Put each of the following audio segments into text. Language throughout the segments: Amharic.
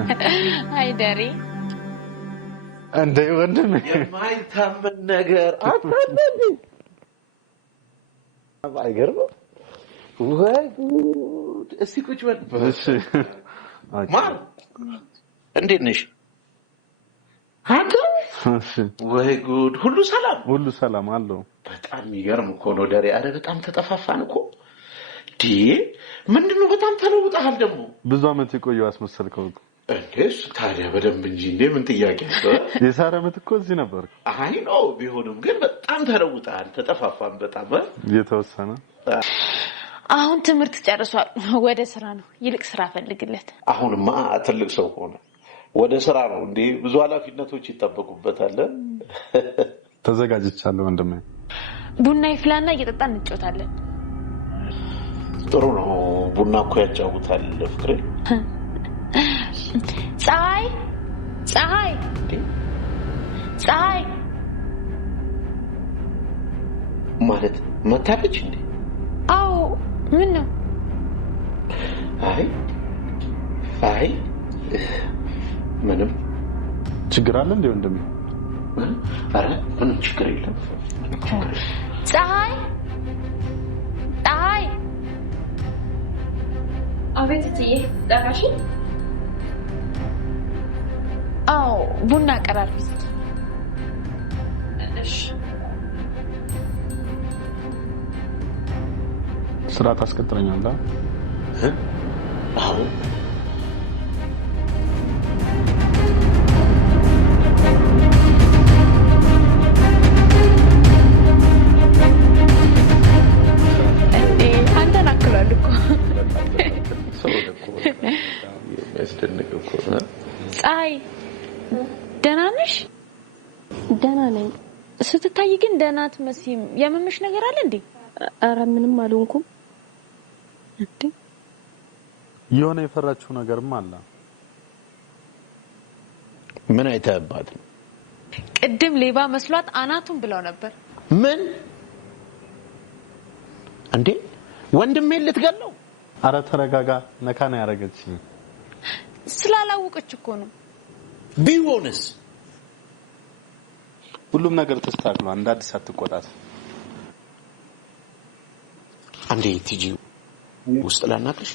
هاي داري انت ወንድሜ የማይታመን ነገር አታነኝ አይገርም ወይ እስቲ ቁጭ በል እሺ ማር እንዴት ነሽ አንተ እሺ ወይ ጉድ ሁሉ ሰላም አለው በጣም ይገርም እኮ ነው ደሬ አረ በጣም ተጠፋፋን እኮ ዲ ምንድነው በጣም ተለውጣል ደግሞ ብዙ አመት የቆየው አስመሰልከው እንዴስ ታዲያ በደንብ እንጂ ምን ጥያቄ ነው የሳራ አመት እኮ እዚህ ነበር አይ ነው ቢሆንም ግን በጣም ተለውጣል ተጠፋፋን በጣም የተወሰነ አሁን ትምህርት ጨርሷል ወደ ስራ ነው ይልቅ ስራ ፈልግለት አሁንማ ትልቅ ሰው ሆነ ወደ ስራ ነው እንዴ ብዙ ኃላፊነቶች ይተበቁበታል ተዘጋጅቻለሁ ወንድሜ ቡና ይፍላና እየጠጣን እንጫወታለን ጥሩ ነው ቡና እኮ ያጫውታል ፍቅሬ ፀሐይ ማለት መታለች እንዴ አው ምን ነው አይ ምንም ችግር አለ እንዴ ወንድሜ አረ ምንም ችግር የለም ፀሐይ አቤት እትዬ ጠራሽ አው ቡና ቀራርብስ እሺ ስራ ታስቀጥረኛለህ አዎ ፀሐይ ደህና ነሽ ደህና ነኝ ስትታይ ግን ደህና አትመስይም የመምሽ ነገር አለ እንዴ አረ ምንም አልሆንኩም እንዴ የሆነ የፈራችሁ ነገርም አለ ምን አይተህባት ነው ቅድም ሌባ መስሏት አናቱን ብለው ነበር ምን እንዴ ወንድሜ ልትገለው አረ ተረጋጋ ነካና ያረጋችኝ ስላላወቀች እኮ ነው ቢሆንስ ሁሉም ነገር ተስተካክሏል እንደ አዲስ አትቆጣት አንዴ ቲጂ ውስጥ ላናቅሽ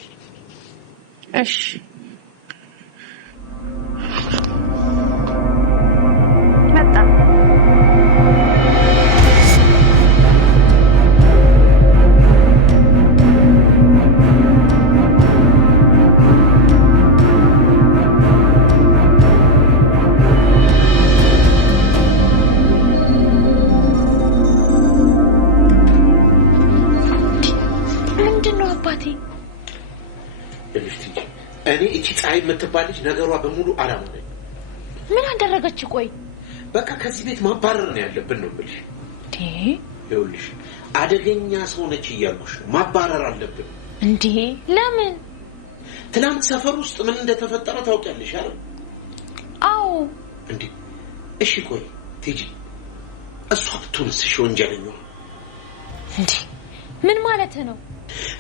እሺ መጣ እኔ እቺ ፀሐይ የምትባልሽ ነገሯ በሙሉ አላምነኝ ምን አደረገች ቆይ በቃ ከዚህ ቤት ማባረር ነው ያለብን ነው ብልሽ ይኸውልሽ አደገኛ ሰው ነች እያልኩሽ ነው ማባረር አለብን እንዴ ለምን ትላንት ሰፈር ውስጥ ምን እንደተፈጠረ ታውቂያለሽ አይደል አዎ እንዴ እሺ ቆይ ቲጂ እሷ ብትሆንስ ወንጀለኛዋ እንዴ ምን ማለት ነው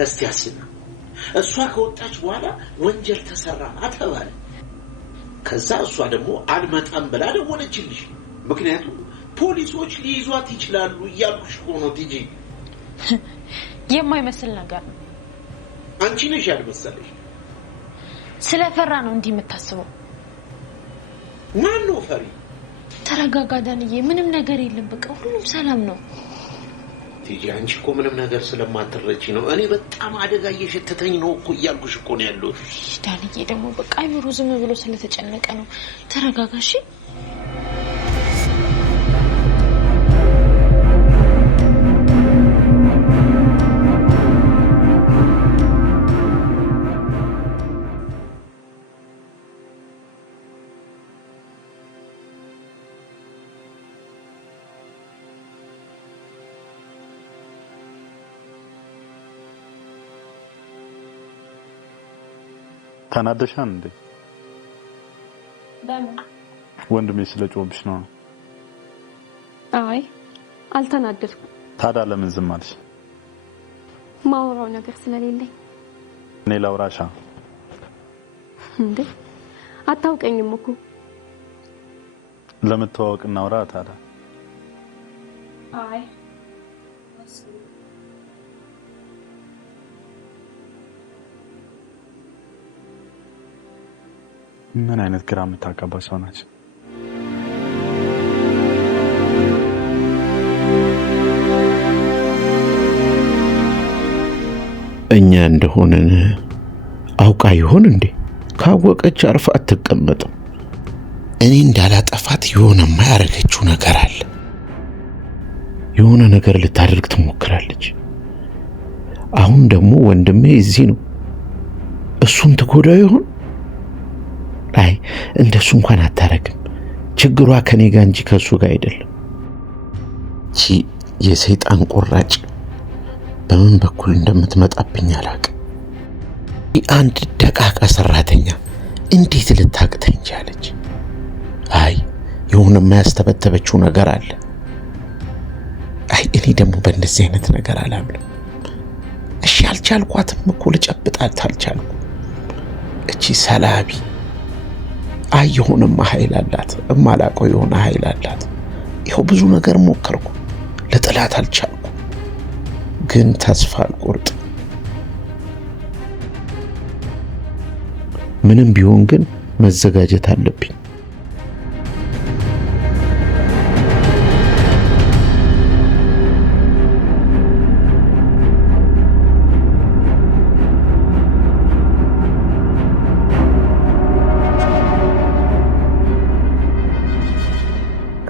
እስቲ አስና እሷ ከወጣች በኋላ ወንጀል ተሰራ አተባለ ከዛ እሷ ደግሞ አልመጣም ብላ ደወለችልሽ ምክንያቱም ፖሊሶች ሊይዟት ይችላሉ እያልኩሽ ሆኖ ቲጂ የማይመስል ነገር ነው አንቺ ነሽ ያልመሰለሽ ስለፈራ ነው እንዲህ የምታስበው ማን ነው ፈሪ ተረጋጋ ዳንዬ ምንም ነገር የለም በቃ ሁሉም ሰላም ነው ቲጂ አንቺ እኮ ምንም ነገር ስለማትረጂ ነው እኔ በጣም አደጋ እየሸተተኝ ነው እኮ እያልኩሽ እኮ ነው ያለው ዳንዬ ደግሞ በቃ አይምሮ ዝም ብሎ ስለተጨነቀ ነው ተረጋጋሽ ተናደሻን እንዴ ለምን ወንድሜ ስለጮህብሽ ነው አይ አልተናደድኩም ታዲያ ለምን ዝም አልሽ ማውራው ነገር ስለሌለኝ እኔ ላውራሻ እንዴ አታውቀኝም እኮ ለምትዋወቅ እናውራ ታዲያ አይ ምን አይነት ግራ የምታጋባ ሰው ናች እኛ እንደሆነን አውቃ ይሆን እንዴ ካወቀች አርፋ አትቀመጥም እኔ እንዳላጠፋት የሆነ ማያረገችው ነገር አለ የሆነ ነገር ልታደርግ ትሞክራለች አሁን ደግሞ ወንድሜ እዚህ ነው እሱን ተጎዳው ይሆን አይ እንደሱ እንኳን አታረግም ችግሯ ከኔ ጋር እንጂ ከሱ ጋር አይደለም እቺ የሰይጣን ቆራጭ በምን በኩል እንደምትመጣብኝ አላውቅም አንድ ደቃቃ ሰራተኛ እንዴት ልታቅተኝ ቻለች አይ የሆነ ማያስተበተበችው ነገር አለ አይ እኔ ደግሞ በእንደዚህ አይነት ነገር አላምንም እሺ አልቻልኳትም እኮ ልጨብጣት አልቻልኩ እቺ ሰላቢ አይ የሆነማ ኃይል አላት እማላቀው የሆነ ኃይል አላት ይሄው ብዙ ነገር ሞከርኩ ለጥላት አልቻልኩ ግን ተስፋ አልቆርጥ ምንም ቢሆን ግን መዘጋጀት አለብኝ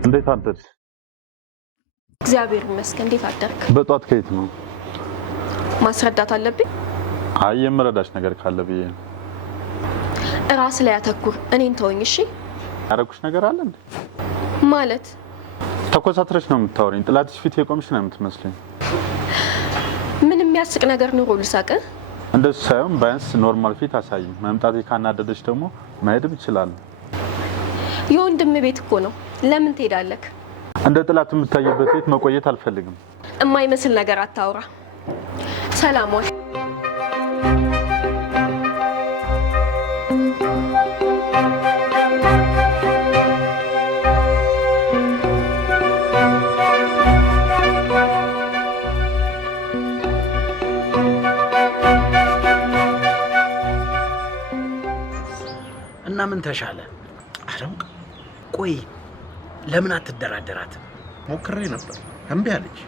እንዴት አደርሽ እግዚአብሔር ይመስገን እንዴት አደርክ በጧት ከየት ነው ማስረዳት አለብኝ አይ የምረዳሽ ነገር ካለ ብዬ ራስ ላይ አተኩር እኔን ተወኝ እሺ ያረኩሽ ነገር አለ እንዴ ማለት ተኮሳትረሽ ነው የምታወሪኝ ጥላትሽ ፊት የቆምሽ ነው የምትመስለኝ ምን የሚያስቅ ነገር ነው ልሳቀ እንደሱ ሳይሆን ባይንስ ኖርማል ፊት አሳይኝ መምጣቴ ካናደደሽ ደግሞ መሄድም ይችላል የወንድም ቤት እኮ ነው ለምን ትሄዳለህ እንደ ጥላት የምታየበት ቤት መቆየት አልፈልግም የማይመስል ነገር አታውራ ሰላም ወይ እና ምን ተሻለ አረምቅ ቆይ ለምን አትደራደራት ሞክሬ ነበር እምቢ አለች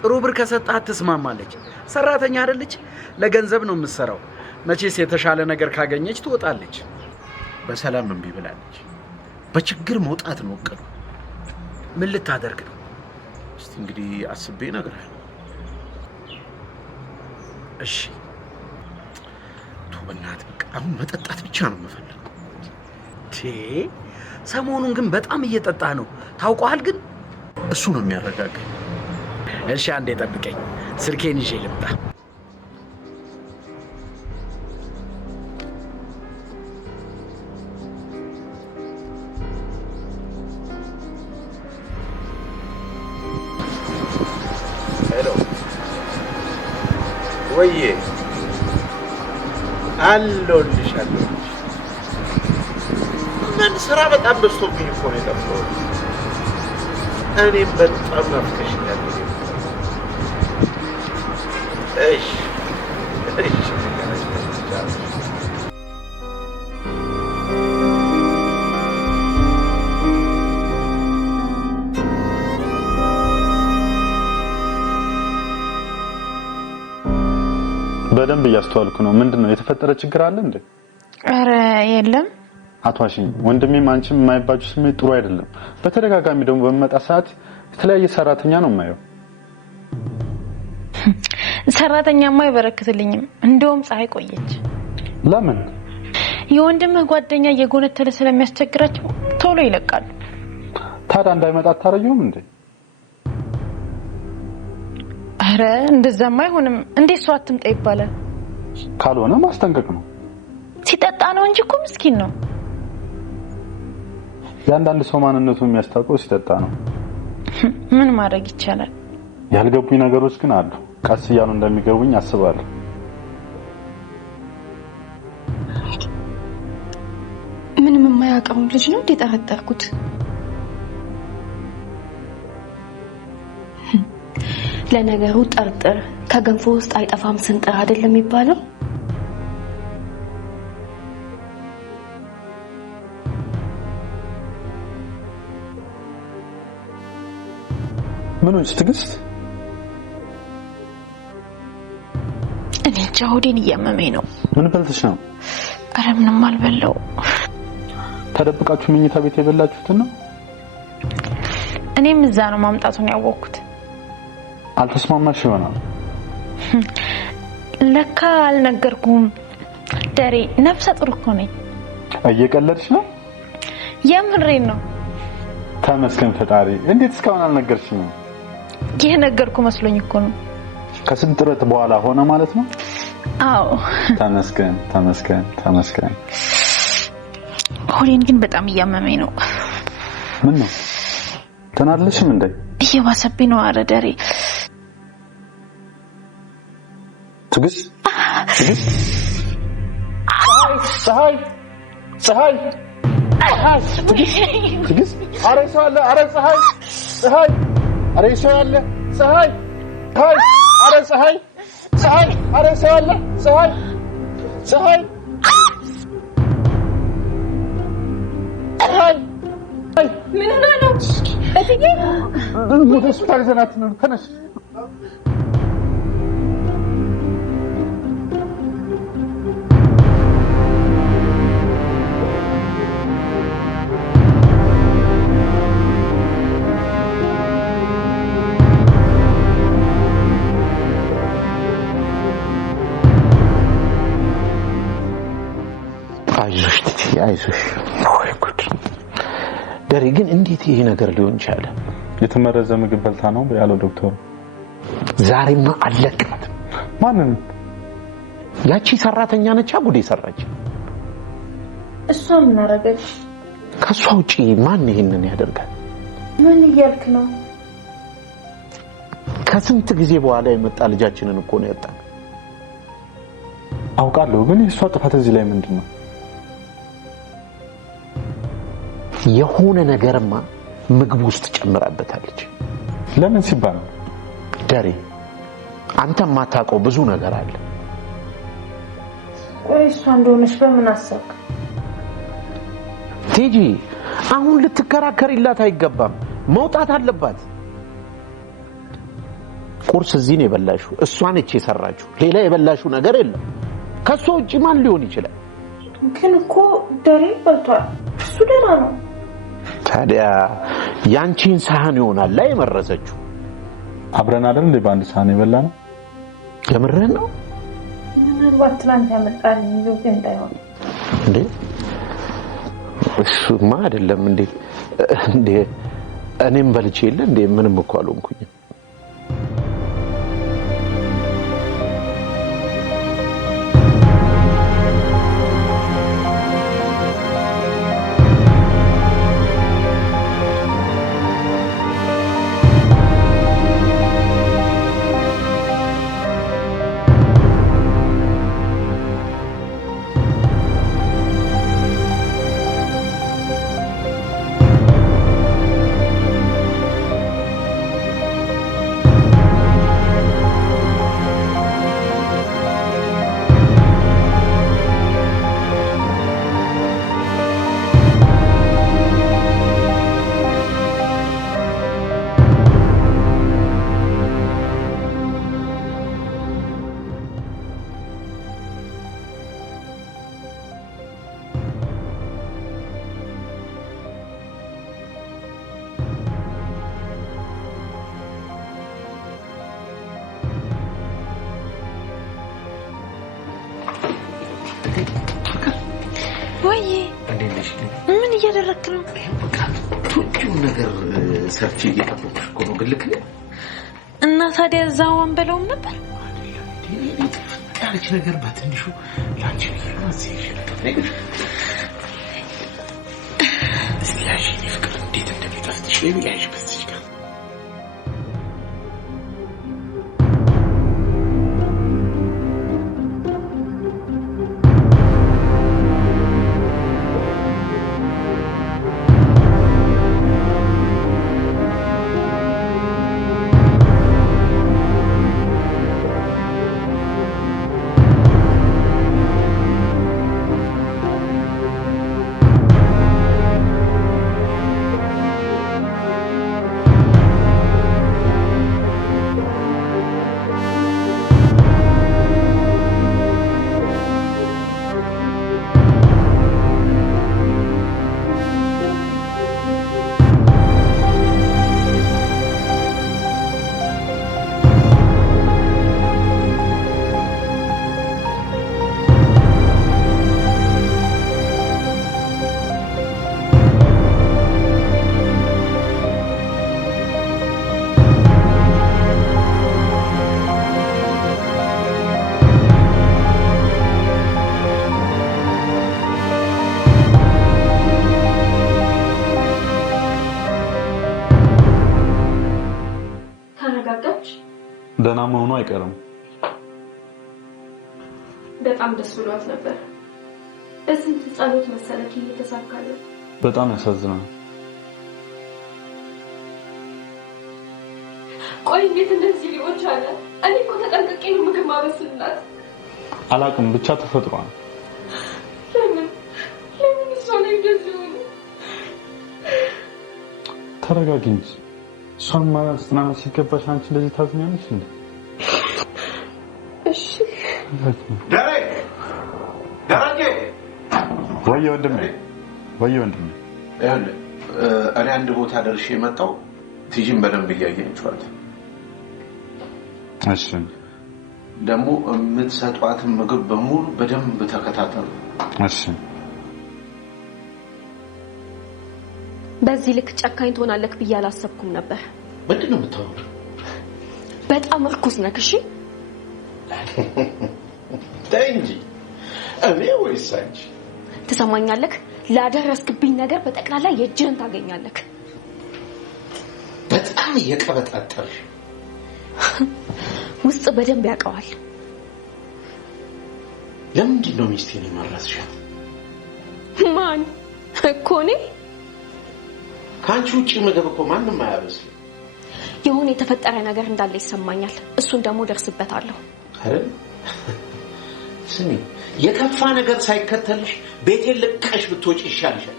ጥሩ ብር ከሰጣት ትስማማለች ሰራተኛ አይደለች ለገንዘብ ነው የምትሰራው መቼስ የተሻለ ነገር ካገኘች ትወጣለች በሰላም እምቢ ብላለች በችግር መውጣት ነው እቅዱ ምን ልታደርግ ነው እስቲ እንግዲህ አስቤ እነግርሃለሁ እሺ ቶበናት በቃ አሁን መጠጣት ብቻ ነው የምፈልገው ሰሞኑን ግን በጣም እየጠጣ ነው ታውቀዋል ግን እሱ ነው የሚያረጋጋኝ እሺ አንዴ ጠብቀኝ ስልኬን ይዤ ልምጣ ሄሎ ወይዬ አለሁልሽ ምን ስራ በጣም በዝቶብኝ እኮ ነው የጠፋሁት እኔም በጣም ናፍቀሽኛል እሺ በደንብ እያስተዋልኩ ነው ምንድነው የተፈጠረ ችግር አለ እንዴ አረ የለም አቷሺ ወንድሜም አንቺም የማይባጁ ስሜት ጥሩ አይደለም በተደጋጋሚ ደግሞ በመጣ ሰዓት የተለያየ ሰራተኛ ነው የማየው ሰራተኛማ አይበረክትልኝም እንደውም ፀሐይ ቆየች ለምን የወንድምህ ጓደኛ የጎነተለ ስለሚያስቸግራቸው ቶሎ ይለቃሉ ታዲያ እንዳይመጣ ታረዩም እንዴ አረ እንደዛማ አይሆንም እንዴት ሰው አትምጣ ይባላል ካልሆነ ማስጠንቀቅ ነው ሲጠጣ ነው እንጂ እኮ ምስኪን ነው ያንዳንድ ሰው ማንነቱን የሚያስታውቀው ሲጠጣ ነው ምን ማድረግ ይቻላል ያልገቡኝ ነገሮች ግን አሉ ቀስ እያሉ እንደሚገቡኝ አስባለሁ የማያውቀው ልጅ ነው እንዴ ጠረጠርኩት? ለነገሩ ጠርጥር ከገንፎ ውስጥ አይጠፋም ስንጥር አይደለም የሚባለው? ምን ሆነሽ ትግስት? እኔ ሆዴን እያመመኝ ነው። ምን በልተሽ ነው? ኧረ ምንም አልበላው። ተደብቃችሁ መኝታ ቤት የበላችሁት ነው? እኔም እዛ ነው ማምጣቱን ያወቅኩት። አልተስማማሽ ይሆናል። ለካ አልነገርኩም። ደሬ ነፍሰ ጡር እኮ ነኝ። እየቀለድሽ ነው? የምሬን ነው። ተመስገን ፈጣሪ። እንዴት እስካሁን አልነገርሽኝም? የነገርኩ መስሎኝ እኮ ነው። ከስንት ጥረት በኋላ ሆነ ማለት ነው? አዎ። ተመስገን ተመስገን ተመስገን። ሆዴን ግን በጣም እያመመኝ ነው። ምን ነው? ተናለሽም እንዴ? እየባሰብኝ ነው። ኧረ ደሬ ትግስት ፀሐይ ትግስት ኧረ ሰው አለ። ኧረ ፀሐይ ኧረ ሰው አለ። ፀሐይ ኧረ ፀሐይ ኧረ ሰው አለ። ፀሐይ ምን ነው እትዬ? ወደ ሆስፒታል ዘናት ነው። ተነሽ። አይዞሽ። ወይ ጉድ! ደሬ ግን እንዴት ይሄ ነገር ሊሆን ቻለ? የተመረዘ ምግብ በልታ ነው ያለው ዶክተሩ። ዛሬማ አለቅናት። ማንን? ያቺ ሰራተኛ ነች ጉዴ ሰራች። እሷ ምን አደረገች? ከሷ ውጪ ማን ይሄንን ያደርጋል? ምን እያልክ ነው? ከስንት ጊዜ በኋላ የመጣ ልጃችንን እኮ ነው ያጣን። አውቃለሁ፣ ግን የሷ ጥፋት እዚህ ላይ ምንድነው? የሆነ ነገርማ ምግብ ውስጥ ጨምራበታለች። ለምን ሲባል? ደሬ አንተ ማታውቀው ብዙ ነገር አለ። ቆይ እሷ እንደሆነች በምን አሰብክ? ቲጂ አሁን ልትከራከሪላት አይገባም። መውጣት አለባት። ቁርስ እዚህ ነው የበላሽው። እሷ ነች የሰራችው። ሌላ የበላሽው ነገር የለም። ከሷ ውጪ ማን ሊሆን ይችላል? ግን እኮ ደሬ በልቷል። እሱ ደህና ነው። ታዲያ ያንቺን ሳህን ይሆናል ላይ መረሰችው። አብረን አይደል እንደ ባንድ ሳህን የበላነው? የምርህን ነው? ምናልባት ትናንት ያመጣልኝ ይዞት እንዳይሆን እንዴ? እሱማ አይደለም እንዴ? እኔም በልቼ የለ እንዴ? ምንም እኮ አልሆንኩኝ። ወይ እንዴት ምን እያደረክ ነው? በቃ ቱቹ ነገር ሰርች እየጠበቅሽ እኮ ነው። ግልክ እና ታዲያ እዛው አንበለውም ነበር? ያለች ነገር በትንሹ ላንቺ ይፈራሲሽ ነገር እስቲያሽ ፍቅር እንዴት እንደሚጠፍትሽ ለሚያይሽ በዚህ ጋር በጣም ደስ ብሏት ነበር። በስንት ጸሎት መሰለክ እየተሳካለ። በጣም ያሳዝናል። ቆይ እንዴት እንደዚህ ሊሆን ቻለ? እኔ እኮ ተጠንቅቄ ነው ምግብ ማበስልላት። አላቅም ብቻ ተፈጥሯል። ለምን እሷ ላይ እንደዚህ ሆነ? ተረጋጊ እንጂ እሷን ማጽናናት ሲገባሽ አንቺ እንደዚህ ታዝኛለሽ እንዴ? እሺ ደረጀ ወይ ወንድሜ እኔ አንድ ቦታ ደርሼ የመጣው ቲጂን በደንብ እያየችዋት። እሺ ደግሞ የምትሰጧትን ምግብ በሙሉ በደንብ ተከታተሉ። እሺ በዚህ ልክ ጨካኝ ትሆናለህ ብዬ አላሰብኩም ነበር። ምንድነው የምታወራው? በጣም እርኩስ ነህ። እሺ ተይ እንጂ እኔ ወይስ አንቺ? ትሰማኛለህ? ላደረስክብኝ ነገር በጠቅላላ የእጅህን ታገኛለህ። በጣም እየቀበጣጠርሽ ውስጥ በደንብ ያውቀዋል። ለምንድን ነው ሚስቴን የማራስሻት? ማን እኮ እኔ? ከአንቺ ውጪ ምግብ እኮ ማንም አያበስልም። የሆነ የተፈጠረ ነገር እንዳለ ይሰማኛል። እሱን ደግሞ ደርስበታለሁ። አይደል? ስሚ፣ የከፋ ነገር ሳይከተልሽ ቤቴን ልቀሽ ብትወጪ ይሻልሻል።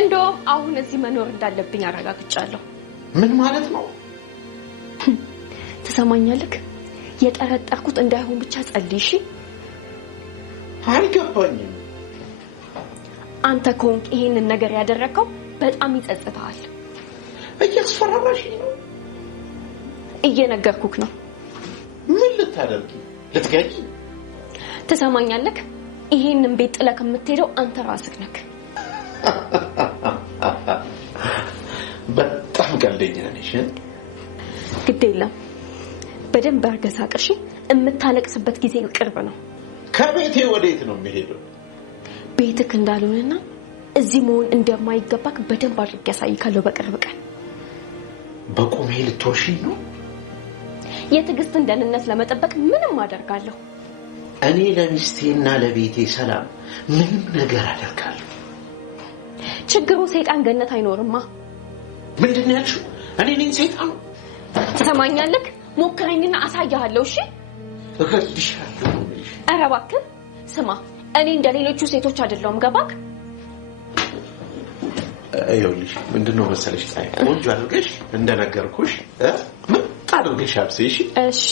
እንደውም አሁን እዚህ መኖር እንዳለብኝ አረጋግጫለሁ። ምን ማለት ነው? ትሰማኛለህ? የጠረጠርኩት እንዳይሆን ብቻ ጸልይ። እሺ? አይገባኝም። አንተ ከሆንክ ይሄንን ነገር ያደረከው በጣም ይጸጽታል። እያስፈራራሽኝ ነው? እየነገርኩክ ነው። ምን ልታደርጊ? ልትገኝ? ትሰማኛለህ? ይሄንን ቤት ጥለህ የምትሄደው አንተ ራስህ ነህ። በጣም ቀልደኛ ነሽ። ግድ የለም በደንብ አርገሳቅሽ። የምታለቅስበት ጊዜ ቅርብ ነው። ከቤቴ ወዴት ነው የሚሄደው? ቤትክ እንዳልሆነና እዚህ መሆን እንደማይገባክ በደንብ አድርጌ ያሳይካለሁ በቅርብ ቀን። በቁሜ ልትወርሺኝ ነው? የትዕግስትን ደህንነት ለመጠበቅ ምንም አደርጋለሁ። እኔ ለሚስቴና ለቤቴ ሰላም ምንም ነገር አደርጋለሁ። ችግሩ ሰይጣን ገነት አይኖርማ። ምንድን ነው ያልሽው? እኔ ነኝ ሰይጣኑ? ትሰማኛለህ? ሞክረኝና አሳያለሁ። እሺ እከልብሻለሁ። ኧረ እባክህ ስማ፣ እኔ እንደሌሎቹ ሴቶች አይደለሁም። ገባክ? ይኸውልሽ ምንድነው መሰለሽ ታይ ቆንጆ አድርገሽ እንደነገርኩሽ ምን ታደርገሽ አብሴሽ? እሺ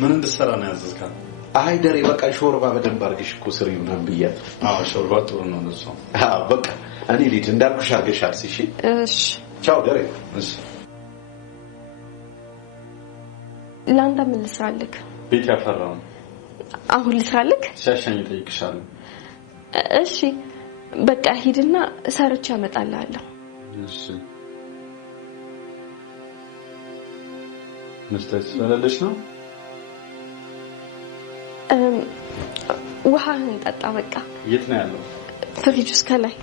ምን እንድትሰራ ነው ያዘዝካት? አይ ደሬ በቃ ሾርባ በደንብ አድርገሽ እኮ ስሪ ምናምን ብያት። አዎ ሾርባ ጥሩ ነው ነው። አዎ በቃ እኔ ልጅ እንዳልኩሽ አድርገሽ አብሴሽ። እሺ ቻው ደሬ። እሺ ላንተ ምን ልስራልክ? ቤት ያፈራው አሁን ልስራልክ? ሲያሻኝ ጠይቅሻለሁ። እሺ በቃ ሂድና ሰርቼ አመጣልሃለሁ። እሺ መስጠት ስለሌለሽ ነው? ውሃህን ጠጣ በቃ። የት ነው ያለው? ፍሪጅ ውስጥ ከላይ